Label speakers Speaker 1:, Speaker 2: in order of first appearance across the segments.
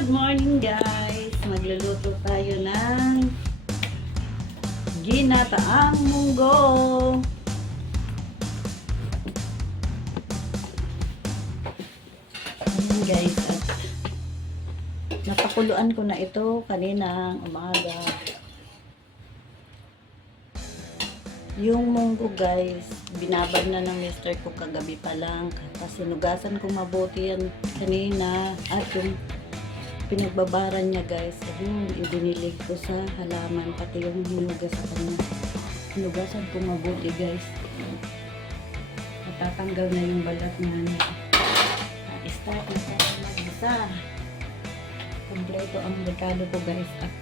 Speaker 1: Good morning guys! Magluluto tayo ng ginataang munggo. Ayan guys, at napakuluan ko na ito kaninang umaga. Yung munggo guys, binabad na ng mister ko kagabi pa lang. Kasi nugasan ko mabuti yan kanina. At yung pinagbabaran niya guys, yung idinilig ko sa halaman. Pati yung hinugas sa kanya. Hinugasan ko mabuti guys. Natatanggal na yung balat niya. Ah, Start na tayo mag-isa. Kompleto ang rekado ko guys. At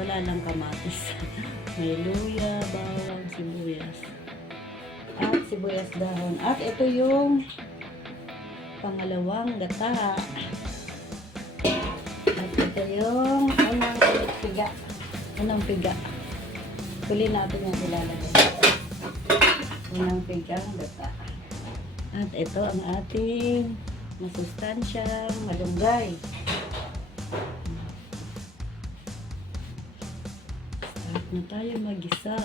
Speaker 1: wala lang kamatis. May luya, bawang, sibuyas. At sibuyas dahon. At ito yung pangalawang gata. Yung unang piga. Unang piga. Huli natin yung ilalagay. Unang pigang gata. At ito ang ating masustansyang malunggay. Start na tayo mag-isa.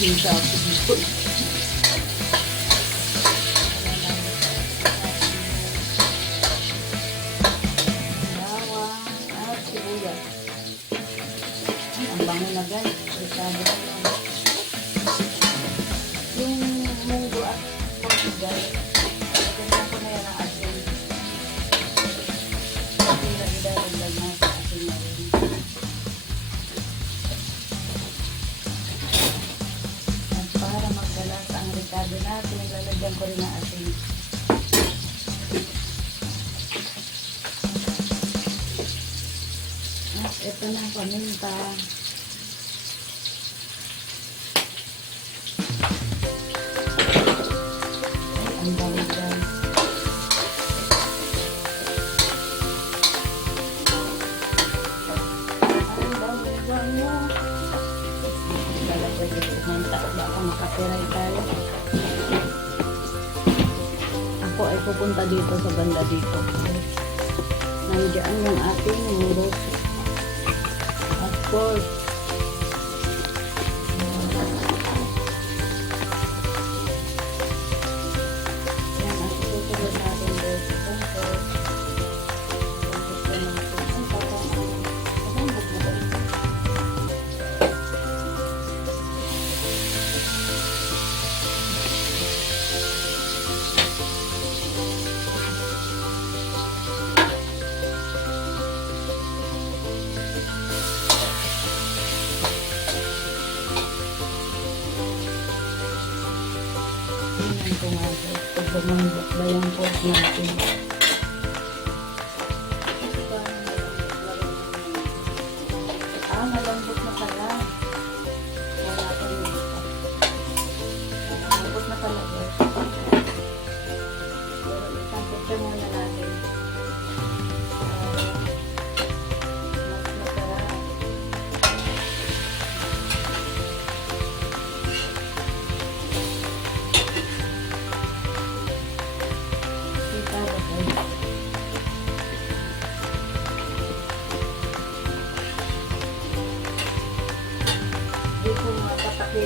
Speaker 1: Bakit din sa ako paminta. Ay, ang makapiray. Ako ay pupunta dito sa banda dito. Nandiyan yung ating muros. Bye.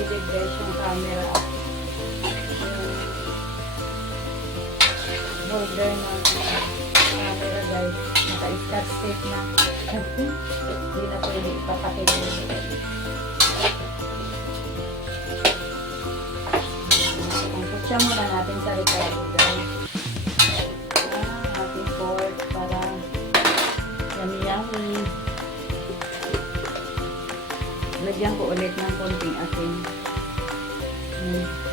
Speaker 1: Camera. Yung holder ng camera guys. Naka-scotch tape na. Hindi na pwede ipapakinggan. Putsa muna natin sa Lagyan ko ulit ng konting asin. Hmm.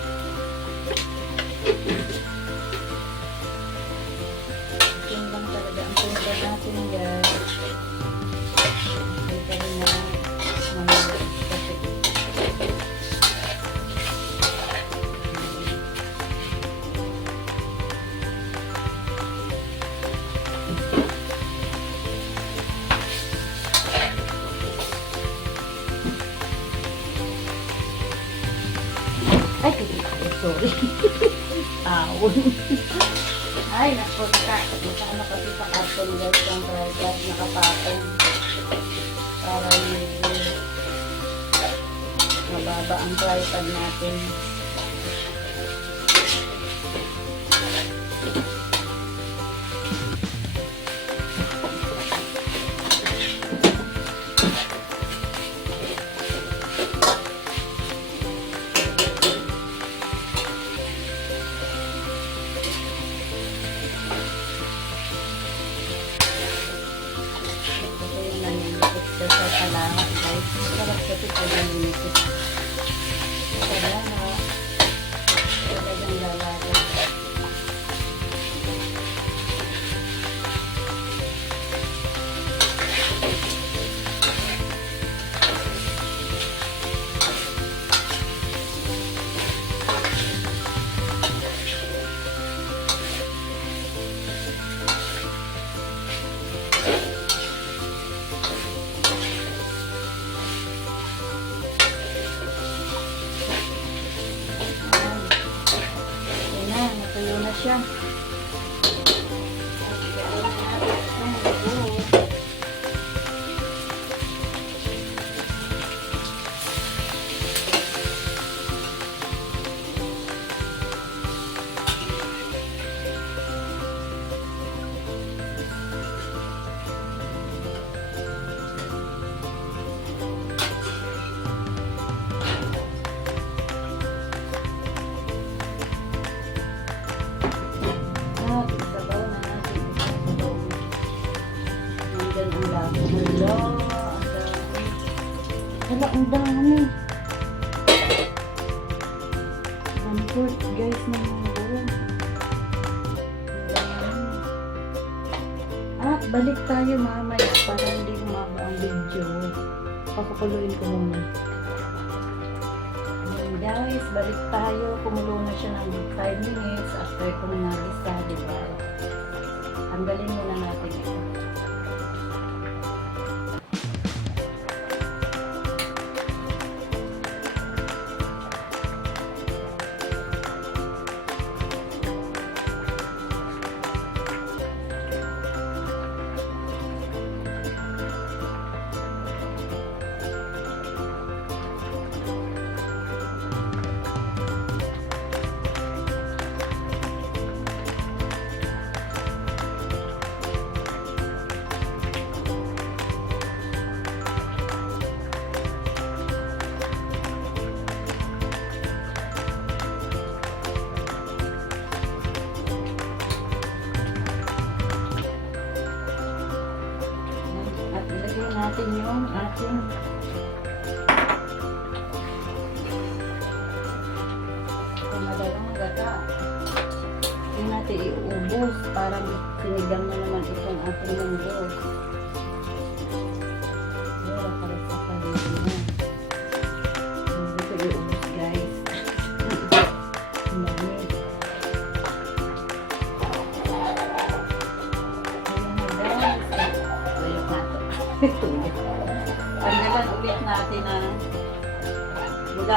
Speaker 1: Sorry. Tawon. Ay, napunta. Nakano kasi sa karton guys yung tripod nakapatong. Para medyo mababa ang tripod natin. Hala, ang dami. Dami. One-fourth, guys, ng buwan. At balik tayo mamaya para hindi humaba ang video. Pakupuluin ko muna. Ayan, guys, balik tayo. Kumulo na siya ng 5 minutes after kong nalista, di ba? Tanggalin muna natin ito.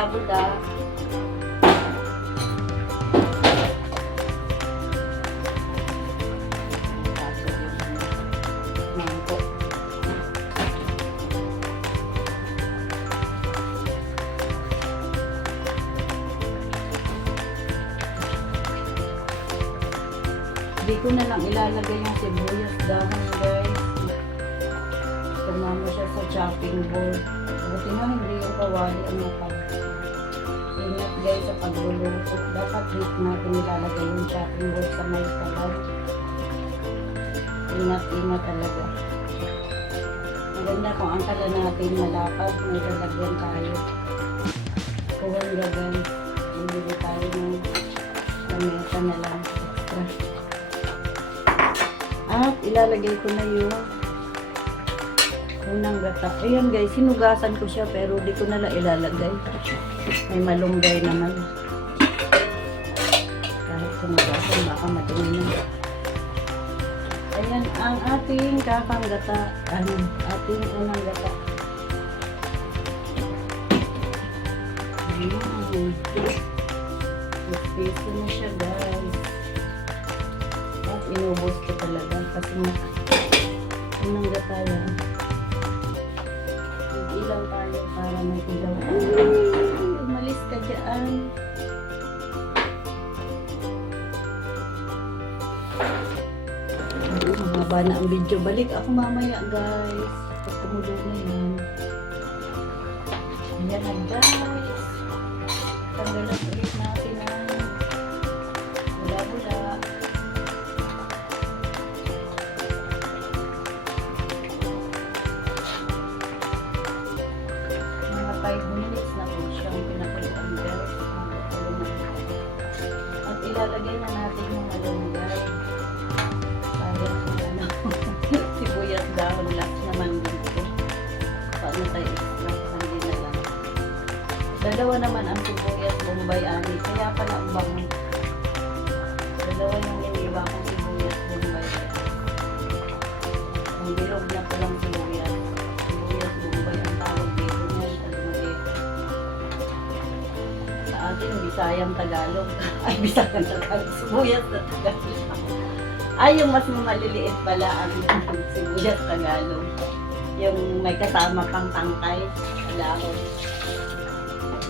Speaker 1: Malabot ah. Hindi ko na lang ilalagay yung sibuyas dahon guys. Tumama siya sa chopping board. Buti nga hindi yung kawali ang napag Guys sa pagluluto. Dapat dito natin ilalagay yung chopping board sa may kalan. Ingat-ingat talaga. Maganda kung ang kalan natin malapad, may lalagyan tayo. Kuhan gagan. Bibili tayo ng lamesa na lang. Extra. At ilalagay ko na yung unang gata. Ayan guys, sinugasan ko siya pero di ko na lang ilalagay. May malunggay naman. Kahit sinugasan, baka madumi na. Ayan ang ating kakang gata. Ano, ating unang gata. Ayan. Piso na siya guys. At inubos ko talaga kasi unang gata yan. Para mag-ilaw. Uy! Umalis ka dyan. Ay, mahaba na ang video. Balik ako mamaya guys. Pag tumulo na yan. Ayan na guys. Tanggalan ulit natin Dalawa naman ang sibuyas bombay ani. Kaya pala ang bango. Dalawa yung iniba kong sibuyas bombay. Ang bilog na palang sibuyas. Sibuyas bombay ang tawag dito niya. Sa atin, Bisayang Tagalog. Ay, Bisayang Tagalog. Sibuyas na Tagalog. Ay, yung mas maliliit pala ang sibuyas Tagalog. Yung may kasama pang tangkay. Alahon.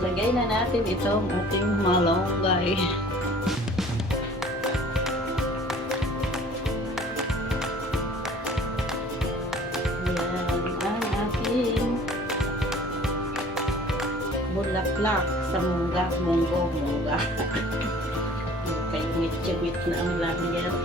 Speaker 1: Lagay na natin itong ating malunggay. Bulaklak sa mungga, munggo, mungga. Kay mit na ang lagyan.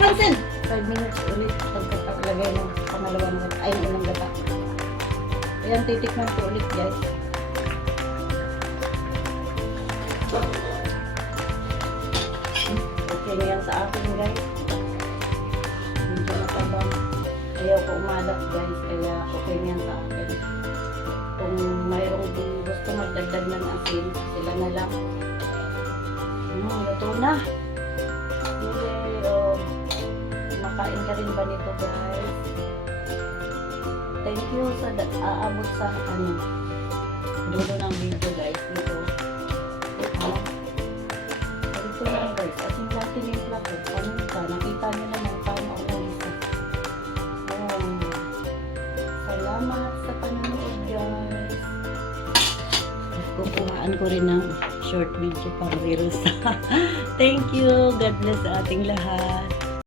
Speaker 1: Uy! Hansen! 5 minutes ulit pagkalagay ng pangalawang gata. Ay, ng gata. Ayan, titikman ko ulit guys. Okay na yan sa akin guys. Medyo matabang. Ayaw ko umalat guys, kaya okay na yan sa akin. Kung mayroong gusto magdagdag ng asin, sila na lang. Hmm, luto na. Makain ka rin ba nito guys? Thank you sa aabot sa ano, dulo ng video guys. Dito. Ah, dito lang guys. At yung laki ng plato, paminta, nakita nyo naman paano ako isa. Oh. Salamat sa panonood guys. Kukuhaan ko rin ng short video pang reels. Thank you. God bless sa ating lahat.